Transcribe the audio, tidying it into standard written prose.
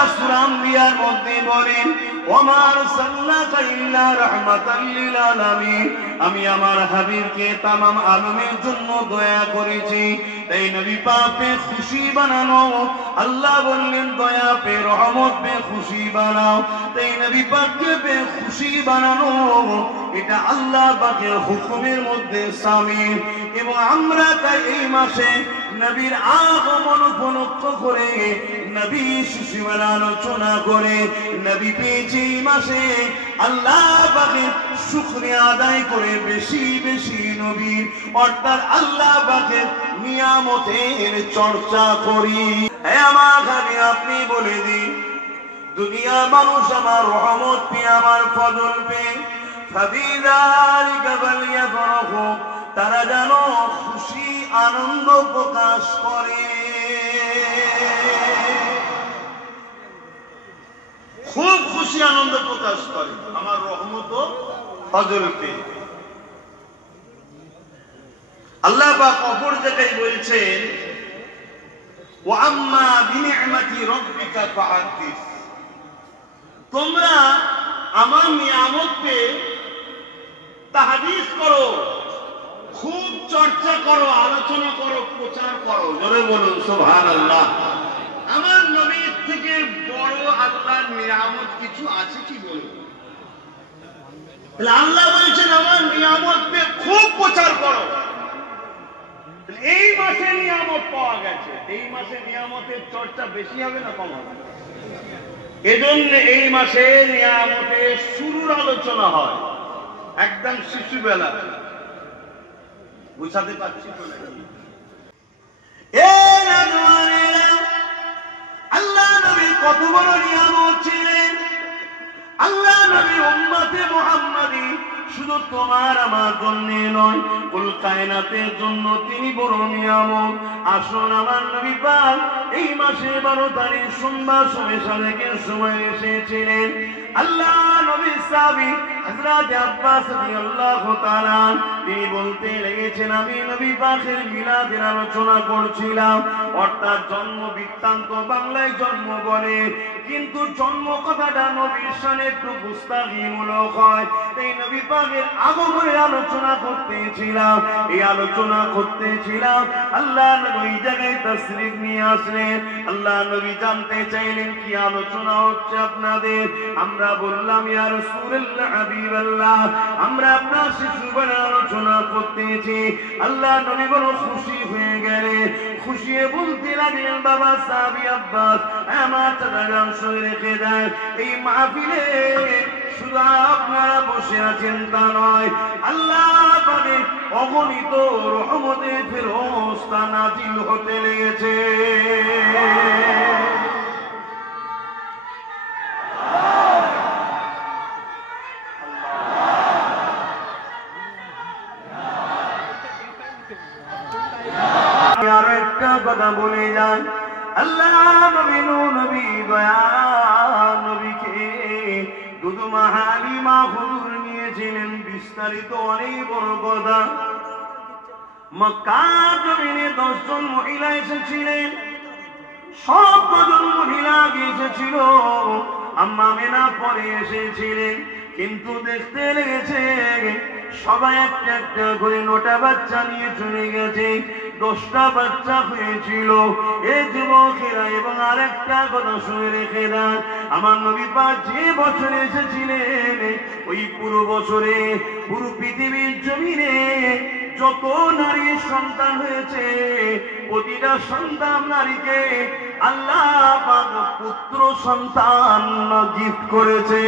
আল্লাহ সূরা আম্বিয়ার মধ্যে বলেন, ওয়া আরসালনাকা ইল্লা রাহমাতাল লিল আলামিন, আমি আমার হাবিবকে তামাম আলমের জন্য দয়া করেছি। তাই নবী পাক পে খুশি বানানো, আল্লাহ বললেন দয়া পে রহমত পে খুশি বানাও। তাই নবী পাককে পে খুশি বানানো এটা আল্লাহ পাকের হুকুমের মধ্যে শামিল। এবং আমরা তাই এই মাসে নবীর আগমন উপলক্ষ করে নবী শিশুর আলোচনা করে নবী পেয়েছি মাসে আল্লাহ পাকের শুকরিয়া আদায় করে বেশি বেশি নবীর অর্থাৎ আল্লাহ পাকের নিয়ামতের চর্চা করি। হে আমার ভাবি, আপনি বলে দিন দুনিয়া মানুষ আমার রহমত পেয়ে আমার ফজল পেয়ে ফাবিযালিকা ফালইফরাহু, তারা যেন খুশি আনন্দ প্রকাশ করে, খুব খুশি আনন্দ প্রকাশ করে আমার রহমত ও ফজল পেয়ে। আল্লাহ পাক অপর জায়গায় বলছেন, ওয়া আম্মা বিনি'মাতি রাব্বিকা ফাহাদ্দিস, তোমরা আমার নিয়ামত পেয়ে তাহাদিস করো, খুব চর্চা করো, আলোচনা করো, প্রচার করো। জোরে বলুন সুবহানাল্লাহ। আমার নবীর থেকে বড় আল্লাহর নিয়ামত কিছু আছে কি বলুন? আল্লাহ বলছেন আমার নিয়ামত পেয়ে খুব প্রচার করো। এই মাসে নিয়ামত পাওয়া গেছে, এই মাসে নিয়ামতের চর্চা বেশি হবে না কম হবে? এজন্য এই মাসে নিয়ামতের শুরুর আলোচনা হয় একদম শিশুবেলা। বুঝাতে পারছি তো নাকি? আল্লাহ নবী কত বড় নিয়ামত ছিলেন। আল্লাহ নবী উম্মতে মুহাম্মাদি শুধু তোমার আমার জন্য নয়, কুল কায়নাতের জন্য তিনি বড় নিয়ামত। আসুন আমার নবী পাক এই মাসে 12 তারিখ সোমবার সালেকের সময় এসেছিলেন। আল্লাহ নবী সাহাবী হযরত আব্বাস রাদিয়াল্লাহু তাআলা তিনি বলতে লেগেছেন, আমি নবী পাকের মিলাদের আলোচনা করছিলাম। অর্থাৎ জন্ম বৃত্তান্ত বাংলায় জন্ম বলে, কিন্তু জন্ম কথাটা নবীর শানে একটু গুস্তাখিমূলক হয়। এই নবী পাকের আগমনের আলোচনা করতেছিলাম, এই আলোচনা করতেছিলাম। আল্লাহ নবী এই জায়গায় তাশরীফ নিয়ে আসলেন। আল্লাহ নবী জানতে চাইলেন কি আলোচনা হচ্ছে আপনাদের। আমরা বললাম ইয়া রাসূলুল্লাহ হাবিবাল্লাহ, আমরা আপনার শিশুবেলা আলোচনা করতেছি। আল্লাহ নবী বড় খুশি হয়ে গেলেন। খুশি বলতে লাগলেন, বাবা সাহাবী আব্বাস আমার চাচা সরে রেখে দেন, এই মাহফিলে শুধু আপনারা বসে আছেন তা নয়, আল্লাহ পাকের অগণিত রহমতের ফেরেশতা নাজিল হতে লেগেছে। আর একটা কথা বলে যান, আল্লাহ নবী নবী দয়া নবীকে দুদুমা হালিমা হুজুর নিয়েছিলেন। বিস্তারিত অনেক বড় কথা। মক্কা জমিনে 10 জন মহিলা এসেছিলেন, সব 10 জন মহিলা এসেছিল। আম্মা মেনা পরে এসেছিলেন, কিন্তু দেখতে লেগেছে সবাই একটা একটা করে 9টা বাচ্চা নিয়ে চলে গেছে। 10টা বাচ্চা হয়েছিল। এই যুবকেরা এবং আরেকটা কথা শুনে রেখে দেন, আমার নবী পাক যে বছরে এসেছিলেন ওই পুরো বছরে পুরো পৃথিবীর জমিনে যত নারী সন্তান হয়েছে প্রতিটা সন্তান নারীকে আল্লাহ পাক পুত্র সন্তান গিফট করেছে।